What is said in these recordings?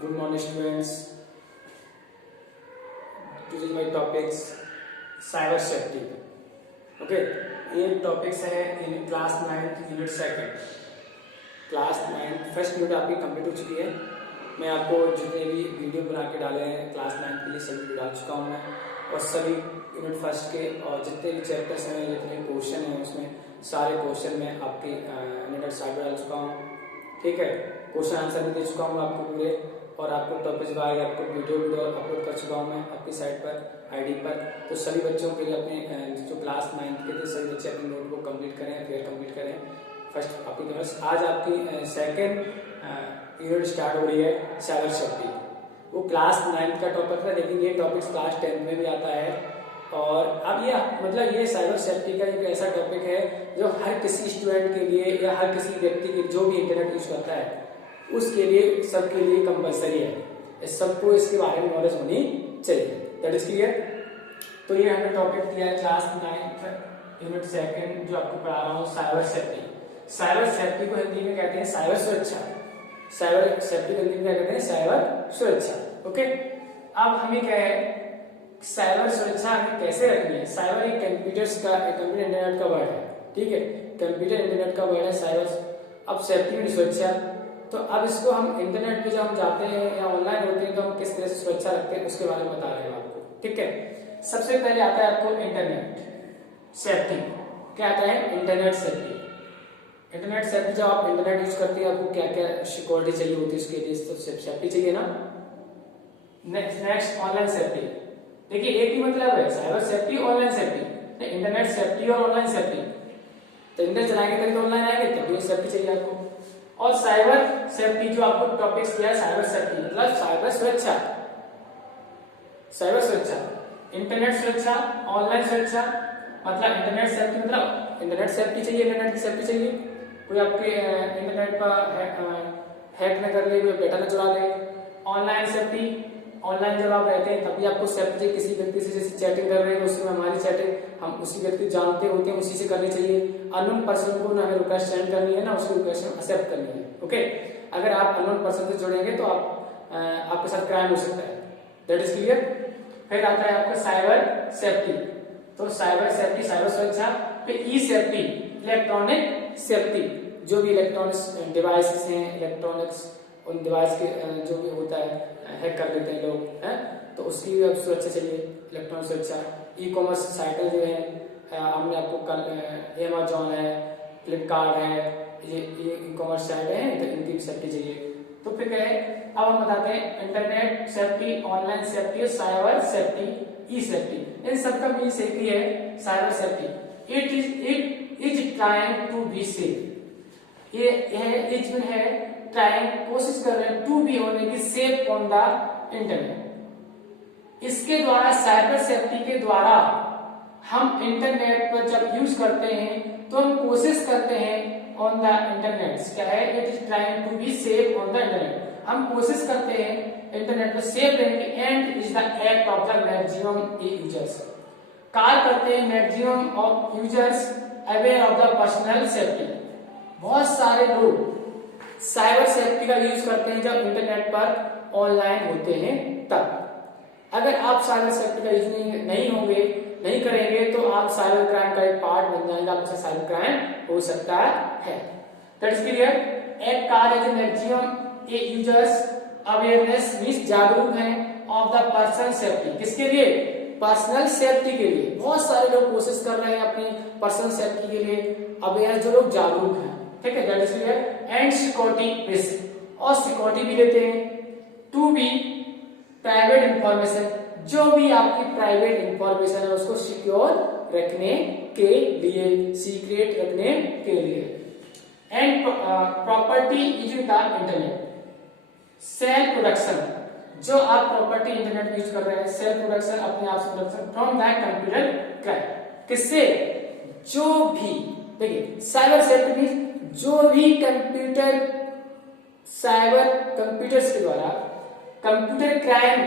Good morning, students. This is my topics cyber safety. Okay, ये topics है in class 9 unit second. Class 9 first unit आपकी complete हो चुकी है। मैं आपको जितने भी वीडियो बना के डाले हैं क्लास 9 के लिए सभी डाल चुका हूँ मैं, और सभी यूनिट फर्स्ट के और जितने भी चैप्टर्स हैं, जितने क्वेश्चन हैं, उसमें सारे क्वेश्चन मैं आपके यूनिट साइड डाल चुका हूँ। ठीक है, क्वेश्चन आंसर भी दे चुका हूँ आपको पूरे, और आपको टॉपिक्स बाय आपको वीडियो अपलोड कर चुका हूँ मैं आपकी साइट पर आईडी पर। तो सभी बच्चों के लिए अपने जो क्लास 9 के थे सभी बच्चे अपनी नोटबुक कंप्लीट करें, फिर कंप्लीट करें फर्स्ट आपकी क्लास। आज आपकी सेकंड यूनिट स्टार्ट हो रही है साइबर सेफ्टी। वो क्लास 9 का टॉपिक था, लेकिन ये टॉपिक क्लास 10 में भी आता है। और अब ये मतलब ये साइबर सेफ्टी का एक ऐसा टॉपिक है जो हर किसी स्टूडेंट के लिए या हर किसी व्यक्ति के जो भी इंटरनेट यूज करता है उसके लिए, सबके लिए कंपलसरी है। सबको इसके बारे में नॉलेज होनी चाहिए। That is clear. तो ये हमने टॉपिक दिया है क्लास 9 यूनिट सेकंड, जो आपको पढ़ा रहा हूँ साइबर सेफ्टी। साइबर सेफ्टी को हिंदी में कहते हैं साइबर सुरक्षा। साइबर सेफ्टी को हिंदी में क्या कहते हैं? साइबर सुरक्षा। ओके, अब हमें क्या है, साइबर सुरक्षा हमें कैसे रखनी है? साइबर एक कंप्यूटर इंटरनेट का वर्ड है। ठीक है, कंप्यूटर इंटरनेट का वर्ड है साइबर। अब सेफ्टी में सुरक्षा, तो अब इसको हम इंटरनेट पे जब हम जाते हैं या ऑनलाइन होते हैं तो हम किस तरह से सुरक्षा रखते हैं उसके बारे में बता रहे हैं आपको। ठीक है, सबसे पहले आता है आपको इंटरनेट सेफ्टी। क्या आता है? Internet safety. इंटरनेट सेफ्टी, जब आप इंटरनेट यूज करते हैं आपको क्या क्या सिक्योरिटी चाहिए होती है, उसके लिए तो सेफ्टी चाहिए ना। Next online safety. देखिए एक ही मतलब है cyber safety, online safety. Internet safety और ऑनलाइन सेफ्टी, तो इंटरनेट चलाएंगे तभी तो ऑनलाइन आएंगे, तभी ये सेफ्टी चाहिए आपको। और साइबर सेफ्टी जो आपको टॉपिक्स दिया है, साइबर सेफ्टी मतलब साइबर सुरक्षा। साइबर सुरक्षा, इंटरनेट सुरक्षा, ऑनलाइन सुरक्षा। मतलब इंटरनेट सेफ्टी मतलब इंटरनेट सेफ्टी चाहिए, इंटरनेट की सेफ्टी चाहिए, कोई आपके इंटरनेट पर हैक न कर ले, कोई डेटा न चुरा ले। ऑनलाइन सेफ्टी, ऑनलाइन जब आप रहते हैं तभी आपको सेफ्टी, किसी व्यक्ति से जैसे चैटिंग कर रहे हैं तो उसमें हमारी चैटिंग हम उसी व्यक्ति जानते होते हैं, उसी से करनी चाहिए। अननोन पर्सन को ना हमें रिक्वेस्ट सेंड करनी है, ना उसकी रिक्वेस्ट एक्सेप्ट करनी है। ओके, अगर आप अननोन पर्सन से जुड़ेंगे तो आपके साथ क्राइम हो सकता है। That is clear. फिर आता है आपका साइबर सेफ्टी। तो साइबर सेफ्टी, साइबर सुरक्षा। फिर ई सेफ्टी, इलेक्ट्रॉनिक सेफ्टी। जो भी इलेक्ट्रॉनिक्स डिवाइसेस हैं, इलेक्ट्रॉनिक्स उन डिवाइस के जो भी होता है हैक कर लेते हैं लोग, हैं, तो उसकी भी सुरक्षा चाहिए, इलेक्ट्रॉनिक सुरक्षा। ई कॉमर्स साइटें जो है, हमने आपको कल अमेज़न है, फ्लिपकार्ट है, ये ई कॉमर्स साइट है, तो इनकी भी सेफ्टी चाहिए। तो फिर क्या है, अब हम बताते हैं internet safety, online safety, cyber safety, e safety. इन सबका मीन्स एक ही है, cyber safety. It is trying to be safe. ये है ट्राइंग, कोशिश कर रहे हैं, टू बी होने की, सेफ ऑन द इंटरनेट। इसके द्वारा, साइबर सेफ्टी के द्वारा हम इंटरनेट पर जब यूज करते हैं तो हम कोशिश करते हैं ऑन द इंटरनेट। क्या है? It is trying to be safe on the internet. हम कोशिश करते हैं इंटरनेट पर सेफ रहने की। And is the act of the maximum users. कार्य करते हैं maximum of users aware of the personal safety. बहुत सारे लोग साइबर सेफ्टी का यूज करते हैं जब इंटरनेट पर ऑनलाइन होते हैं तब। अगर आप साइबर सेफ्टी का यूज नहीं होंगे, नहीं करेंगे, तो आप साइबर क्राइम का एक पार्ट बन जाएंगे, आपसे साइबर क्राइम हो सकता है। That is clear. एक कार्य जो मैक्सिमम यूजर्स अवेयरनेस मींस जागरूक हैं ऑफ द पर्सनल सेफ्टी। किसके लिए? पर्सनल सेफ्टी के लिए। बहुत सारे लोग कोशिश कर रहे हैं अपनी पर्सनल सेफ्टी के लिए, अवेयर जो लोग जागरूक हैं। ठीक है, that is clear. And security risk, और सिक्योरिटी भी लेते हैं। टू बी प्राइवेट इंफॉर्मेशन, जो भी आपकी प्राइवेट इंफॉर्मेशन है उसको सिक्योर रखने के लिए, सीक्रेट रखने के लिए। And property use the internet. Self production, जो आप प्रॉपर्टी इंटरनेट यूज कर रहे हैं, सेल्फ प्रोडक्शन, अपने आप से production from the computer crime. किससे? जो भी, देखिए साइबर सेफ्टी मींस जो भी कंप्यूटर, साइबर कंप्यूटर्स के द्वारा, कंप्यूटर क्राइम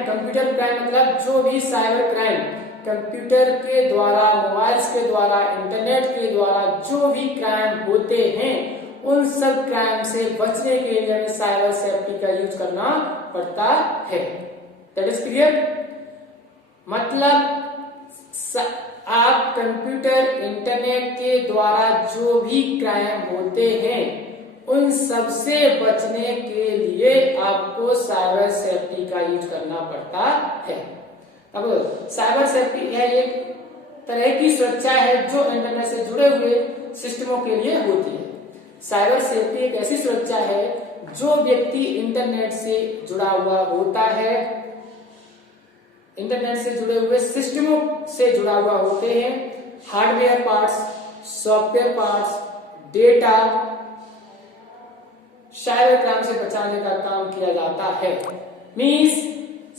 मतलब जो भी साइबर क्राइम कंप्यूटर के द्वारा, मोबाइल्स के द्वारा, इंटरनेट के द्वारा जो भी क्राइम होते हैं उन सब क्राइम से बचने के लिए हमें साइबर सेफ्टी का यूज करना पड़ता है। That is clear. मतलब आप कंप्यूटर इंटरनेट के द्वारा जो भी क्राइम होते हैं उन सब से बचने के लिए आपको साइबर सेफ्टी का यूज करना पड़ता है। अब साइबर सेफ्टी यह एक तरह की सुरक्षा है जो इंटरनेट से जुड़े हुए सिस्टमों के लिए होती है। साइबर सेफ्टी एक ऐसी सुरक्षा है जो व्यक्ति इंटरनेट से जुड़ा हुआ होता है, इंटरनेट से जुड़े हुए सिस्टमों से जुड़ा हुआ होते हैं। Hardware parts, software parts, data cyber crime से बचाने का काम किया जाता है। मींस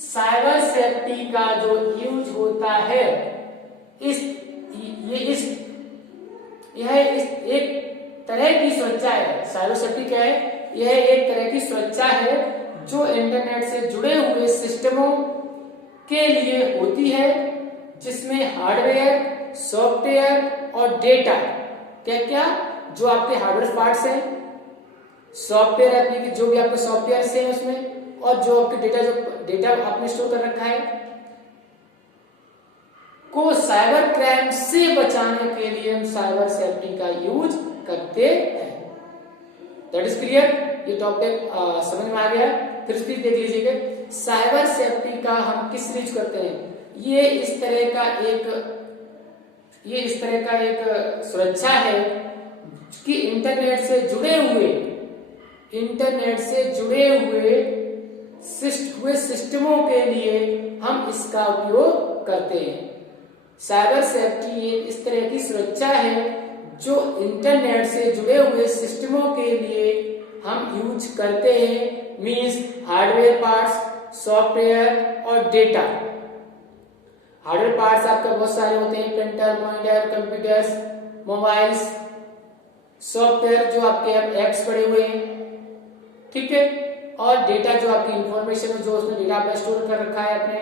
साइबर सेफ्टी का जो यूज होता है यह एक तरह की सुरक्षा है। साइबर सेफ्टी क्या है? यह एक तरह की सुरक्षा है जो इंटरनेट से जुड़े हुए सिस्टमों के लिए होती है, जिसमें हार्डवेयर, सॉफ्टवेयर और डेटा क्या क्या जो आपके हार्डवेयर पार्ट्स हैं, सॉफ्टवेयर एप्लीकेशन जो भी आपके सॉफ्टवेयर हैं उसमें, और जो आपके डेटा आपने स्टोर कर रखा है को साइबर क्राइम से बचाने के लिए हम साइबर सेफ्टी का यूज करते हैं। That is clear. ये टॉपिक समझ में आ गया। फिर से देख लीजिएगा साइबर सेफ्टी का हम किस यूज करते हैं। ये इस तरह का एक सुरक्षा है कि इंटरनेट से जुड़े हुए सिस्टमों के लिए हम इसका उपयोग करते हैं। साइबर सेफ्टी एक इस तरह की सुरक्षा है जो इंटरनेट से जुड़े हुए सिस्टमों के लिए हम यूज करते हैं। मींस हार्डवेयर पार्ट्स, सॉफ्टवेयर और डेटा। हार्डवेयर पार्ट्स आपके बहुत सारे होते हैं, printer, monitor, computers, mobiles. Software जो आपके एप्स पड़े हुए हैं, ठीक है। और डेटा जो आपकी इंफॉर्मेशन जो उसमें डेटा आपने स्टोर कर रखा है अपने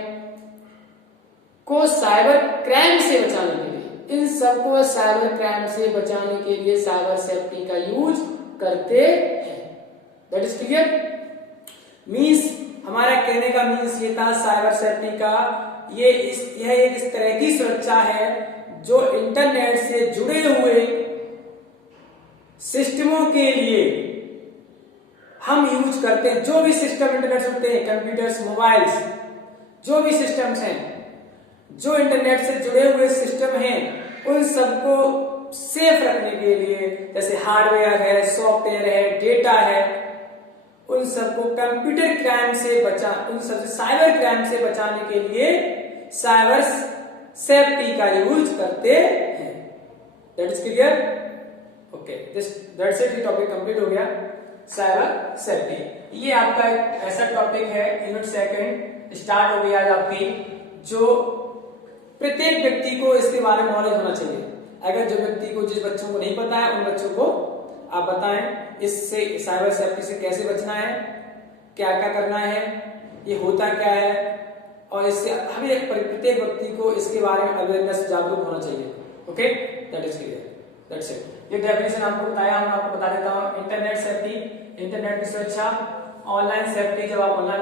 को साइबर क्राइम से बचाने के लिए, इन सबको साइबर क्राइम से बचाने के लिए साइबर सेफ्टी का यूज करते हैं। That is clear. मींस हमारा कहने का मींस ये था साइबर सेफ्टी का यह एक इस तरह की सुरक्षा है जो इंटरनेट से जुड़े हुए सिस्टमों के लिए हम यूज करते हैं। जो भी सिस्टम इंटरनेट से जुड़ते हैं, कंप्यूटर्स, मोबाइल्स, जो भी सिस्टम्स हैं जो इंटरनेट से जुड़े हुए सिस्टम हैं उन सबको सेफ रखने के लिए, जैसे हार्डवेयर है, सॉफ्टवेयर है, डेटा है, उन सबको कंप्यूटर क्राइम से उन सबसे साइबर क्राइम से बचाने के लिए साइबर सेफ्टी का यूज करते हैं। That is clear. Okay, that's it. Topic complete हो गया साइबर सेफ्टी। ये आपका एक ऐसा टॉपिक है, यूनिट सेकंड स्टार्ट हो गया आज आपकी, जो प्रत्येक व्यक्ति को इसके बारे में नॉलेज होना चाहिए। अगर जो व्यक्ति को जिस बच्चों को नहीं पता है उन बच्चों को आप बताएं इससे साइबर सेफ्टी से कैसे बचना है, क्या क्या करना है, ये होता क्या है, और इससे हमें प्रत्येक व्यक्ति को इसके बारे में अवेयरनेस जागरूक होना चाहिए। Okay, that is clear. That's it. ये डेफिनेशन आपको बताया, मैं आपको बता देता हूँ। इंटरनेट सेफ्टी, इंटरनेट की सुरक्षा, ऑनलाइन सेफ्टी, जब आप ऑनलाइन